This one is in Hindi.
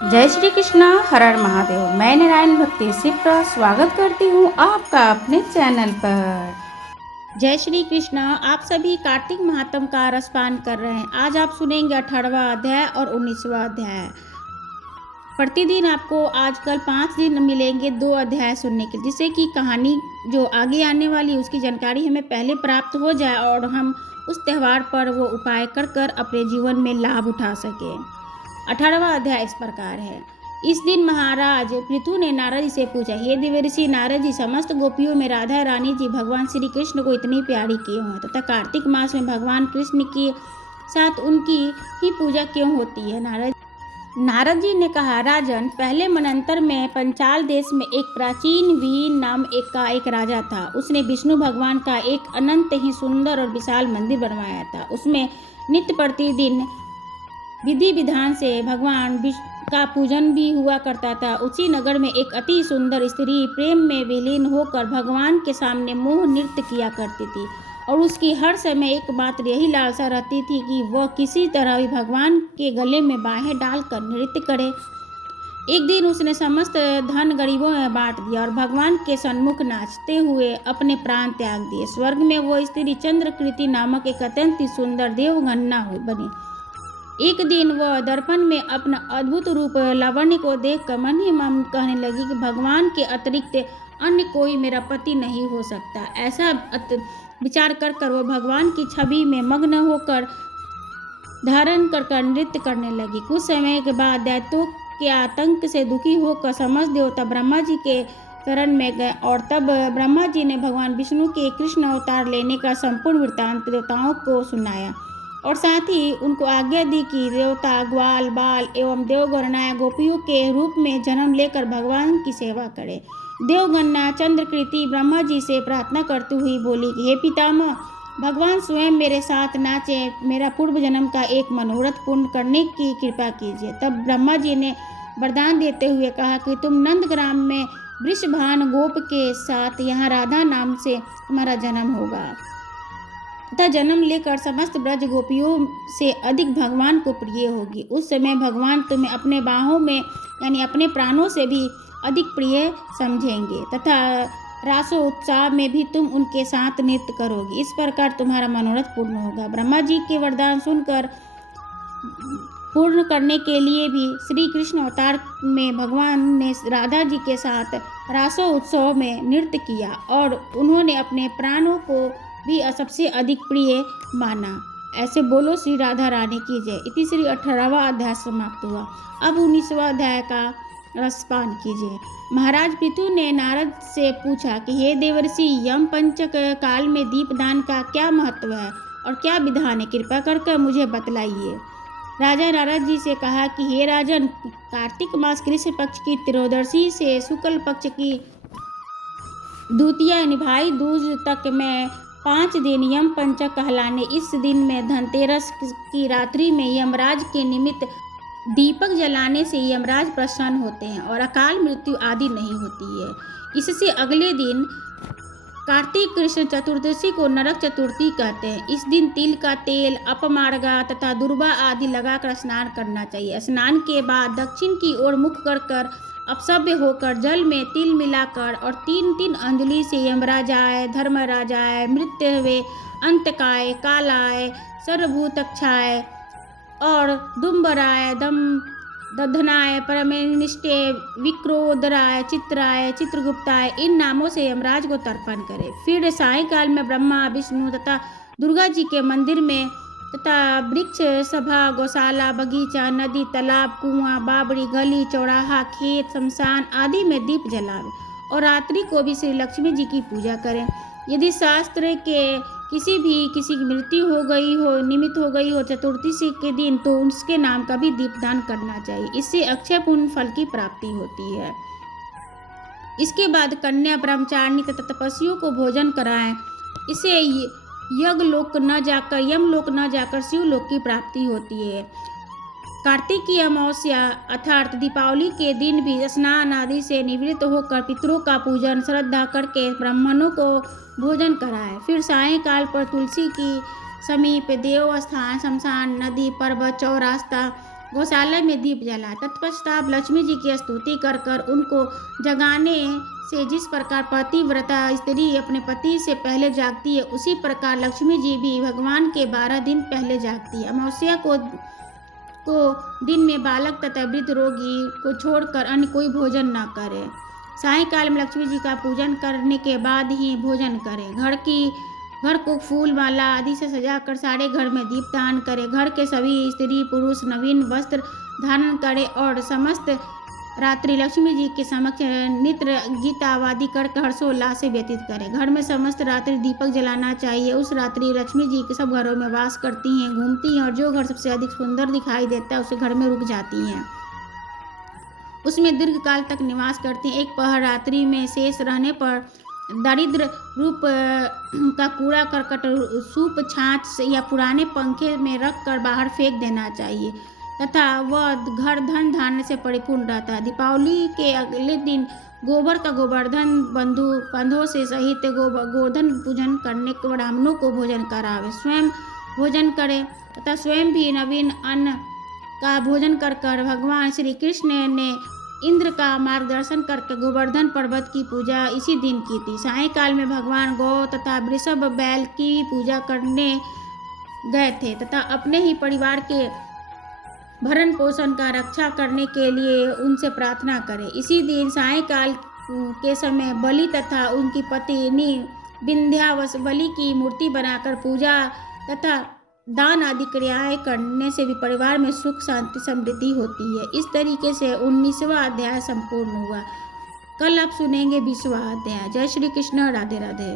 जय श्री कृष्णा, हर हर महादेव। मैं नारायण भक्ति सिप्रा स्वागत करती हूँ आपका अपने चैनल पर। जय श्री कृष्णा। आप सभी कार्तिक महात्म का रसपान कर रहे हैं। आज आप सुनेंगे 18वां अध्याय और 19वां अध्याय। प्रतिदिन आपको आजकल 5 दिन मिलेंगे 2 अध्याय सुनने के, जिससे कि कहानी जो आगे आने वाली उसकी जानकारी हमें पहले प्राप्त हो जाए और हम उस त्यौहार पर वो उपाय कर अपने जीवन में लाभ उठा सकें। 18वां अध्याय इस प्रकार है। इस दिन महाराज पृथु ने नारद जी से पूछा, हे देवर्षि नारद जी, समस्त गोपियों में राधा रानी जी भगवान श्री कृष्ण को इतनी प्यारी क्यों है तथा कार्तिक मास में भगवान कृष्ण के साथ उनकी ही पूजा क्यों होती है? नारद जी ने कहा, राजन, पहले मनंतर में पंचाल देश में एक प्राचीन वीन नाम एक राजा था। उसने विष्णु भगवान का एक अनंत ही सुंदर और विशाल मंदिर बनवाया था। उसमें नित्य प्रतिदिन विधि विधान से भगवान विष्णु का पूजन भी हुआ करता था। उसी नगर में एक अति सुंदर स्त्री प्रेम में विलीन होकर भगवान के सामने मोह नृत्य किया करती थी और उसकी हर समय एक बात यही लालसा रहती थी कि वह किसी तरह भी भगवान के गले में बाहें डालकर नृत्य करे। एक दिन उसने समस्त धन गरीबों में बांट दिया और भगवान के सन्मुख नाचते हुए अपने प्राण त्याग दिए। स्वर्ग में वो स्त्री चंद्रकृति नामक एक अत्यंत ही सुंदर देवगन्ना बनी। एक दिन वह दर्पण में अपना अद्भुत रूप लावण्य को देखकर मन ही मन कहने लगी कि भगवान के अतिरिक्त अन्य कोई मेरा पति नहीं हो सकता। ऐसा विचार कर वह भगवान की छवि में मग्न होकर धारण कर नृत्य करने लगी। कुछ समय के बाद दैत्यों के आतंक से दुखी होकर समस्त देवता ब्रह्मा जी के शरण में गए और तब ब्रह्मा जी ने भगवान विष्णु के कृष्ण अवतार लेने का संपूर्ण वृत्तांत देवताओं को सुनाया और साथ ही उनको आज्ञा दी कि देवता ग्वाल बाल एवं देवगणना गोपियों के रूप में जन्म लेकर भगवान की सेवा करें। देवगन्ना चंद्रकृति ब्रह्मा जी से प्रार्थना करती हुई बोली कि हे पितामह, भगवान स्वयं मेरे साथ नाचे, मेरा पूर्व जन्म का एक मनोरथ पूर्ण करने की कृपा कीजिए। तब ब्रह्मा जी ने वरदान देते हुए कहा कि तुम नंदग्राम में वृषभान गोप के साथ यहाँ राधा नाम से तुम्हारा जन्म होगा तथा जन्म लेकर समस्त ब्रज गोपियों से अधिक भगवान को प्रिय होगी। उस समय भगवान तुम्हें अपने बाहों में यानी अपने प्राणों से भी अधिक प्रिय समझेंगे तथा रासो उत्साह में भी तुम उनके साथ नृत्य करोगी। इस प्रकार तुम्हारा मनोरथ पूर्ण होगा। ब्रह्मा जी के वरदान सुनकर पूर्ण करने के लिए भी श्री कृष्ण अवतार में भगवान ने राधा जी के साथ रासो उत्सव में नृत्य किया और उन्होंने अपने प्राणों को भी सबसे अधिक प्रिय माना। ऐसे बोलो श्री राधा रानी की जय। इति श्री 18वां अध्याय समाप्त हुआ। अब 19वां अध्याय का रसपान कीजिए। महाराज पृथु ने नारद से पूछा कि हे देवर्षि, यम पंचक काल में दीपदान का क्या महत्व है और क्या विधान है? कृपा करके मुझे बतलाइए। राजा नारद जी से कहा कि हे राजन, कार्तिक मास कृष्ण पक्ष की त्रयोदशी से शुक्ल पक्ष की द्वितीया भाई दूज तक में 5 दिन यम पंचक कहलाने। इस दिन में धनतेरस की रात्रि में यमराज के निमित्त दीपक जलाने से यमराज प्रसन्न होते हैं और अकाल मृत्यु आदि नहीं होती है। इससे अगले दिन कार्तिक कृष्ण चतुर्दशी को नरक चतुर्थी कहते हैं। इस दिन तिल का तेल, अपमार्गा तथा दुर्वा आदि लगाकर स्नान करना चाहिए। स्नान के बाद दक्षिण की ओर मुख कर अपसभ्य होकर जल में तिल मिलाकर और 3-3 अंजलि से यमराजाय, धर्मराजाय, मृत्युवे, अंतकाय, कालाय, सर्वभूतक्षाय और दुम्बराय, दधनाय, परमेनिष्ठे, विक्रोदराय, चित्राय, चित्रगुप्ताय इन नामों से यमराज को तर्पण करें। फिर सायंकाल में ब्रह्मा, विष्णु तथा दुर्गा जी के मंदिर में तथा वृक्ष, सभा, गौशाला, बगीचा, नदी, तालाब, कुआं, बावड़ी, गली, चौराहा, खेत, शमशान आदि में दीप जलाएं और रात्रि को भी श्री लक्ष्मी जी की पूजा करें। यदि शास्त्र के किसी की मृत्यु हो गई हो, निमित्त हो गई हो चतुर्दशी के दिन, तो उसके नाम का भी दीपदान करना चाहिए। इससे अक्षय पुण्य फल की प्राप्ति होती है। इसके बाद कन्या, ब्रह्मचारिणी तथा तपस्वियों को भोजन कराएं। इससे यमलोक न जाकर शिवलोक की प्राप्ति होती है। कार्तिक की अमावस्या अर्थात दीपावली के दिन भी स्नान आदि से निवृत्त होकर पितरों का पूजन श्रद्धा करके ब्राह्मणों को भोजन कराएं। फिर सायंकाल पर तुलसी की समीप देव स्थान, शमशान, नदी, पर्वत, चौरास्ता, गौशाला में दीप जलाए। तत्पश्चात लक्ष्मी जी की स्तुति कर कर उनको जगाने से जिस प्रकार पतिव्रता स्त्री अपने पति से पहले जागती है, उसी प्रकार लक्ष्मी जी भी भगवान के 12 दिन पहले जागती है। अमावस्या को दिन में बालक तथा वृद्ध रोगी को छोड़कर अन्य कोई भोजन न करे। सायंकाल में लक्ष्मी जी का पूजन करने के बाद ही भोजन करें। घर को फूल माला आदि से सजाकर सारे घर में दीपदान करें। घर के सभी स्त्री पुरुष नवीन वस्त्र धारण करें और समस्त रात्रि लक्ष्मी जी के समक्ष नित्य गीतावादी करके हर्षोल्लास से व्यतीत करें। घर में समस्त रात्रि दीपक जलाना चाहिए। उस रात्रि लक्ष्मी जी के सब घरों में वास करती हैं, घूमती हैं और जो घर सबसे अधिक सुंदर दिखाई देता है उसे घर में रुक जाती हैं, उसमें दीर्घ काल तक निवास करती हैं। एक पहर रात्रि में शेष रहने पर दरिद्र रूप का कूड़ा करकट सूप छाछ या पुराने पंखे में रख कर बाहर फेंक देना चाहिए तथा वह घर धन धान्य से परिपूर्ण रहता है। दीपावली के अगले दिन गोबर का गोवर्धन बंधुओं से सहित गोवर्धन पूजन करने के ब्राह्मणों को भोजन करावे, स्वयं भोजन करें तथा स्वयं भी नवीन अन्न का भोजन कर भगवान श्री कृष्ण ने इंद्र का मार्गदर्शन करके गोवर्धन पर्वत की पूजा इसी दिन की थी। सायंकाल में भगवान गौ तथा वृषभ बैल की पूजा करने गए थे तथा अपने ही परिवार के भरण पोषण का रक्षा करने के लिए उनसे प्रार्थना करें। इसी दिन सायंकाल के समय बलि तथा उनकी पत्नी विंध्यावसुबली की मूर्ति बनाकर पूजा तथा दान आदि क्रियाएं करने से भी परिवार में सुख शांति समृद्धि होती है। इस तरीके से 19वां अध्याय संपूर्ण हुआ। कल आप सुनेंगे 20वां अध्याय। जय श्री कृष्ण। राधे राधे।